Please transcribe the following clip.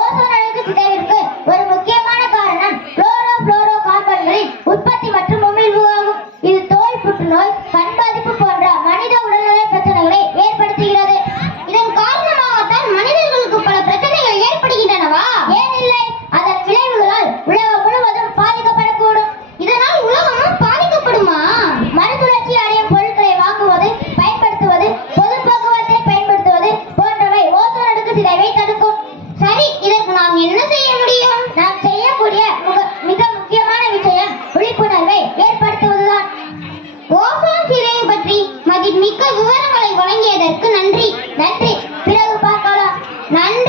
Ozone அடுக்கு சிதைவிற்கு ஒரு முக்கியமான காரணம் புளோரோ புளோரோ கார்பன்களின் உற்பத்தி மற்றும் உமிழ்வு ஆகும் இது தோல் புற்றுநோய் கண் பாதிப்பு போன்ற மனித உடல்நல பிரச்சனைகளை ஏற்படுத்துகிறது. இதன் காரணமாகத்தான் மனிதர்களுக்கு பல பிரச்சனைகள் ஏற்படுகின்றனவா? ஏன் இல்லை அதன் விளைவுகளால் உலகம் முழுவதும் பாதிக்கப்படக்கூடும். இதனால் உலகமும் பாதிக்கப்படுமா? மறுசுழற்சி அடையும் பொருட்களை வாங்குவது பயன்படுத்துவது பொது போக்குவரத்தை பயன்படுத்துவது போன்றவை ஓசோன் அடுக்கு சிதைவை ¡Nanda!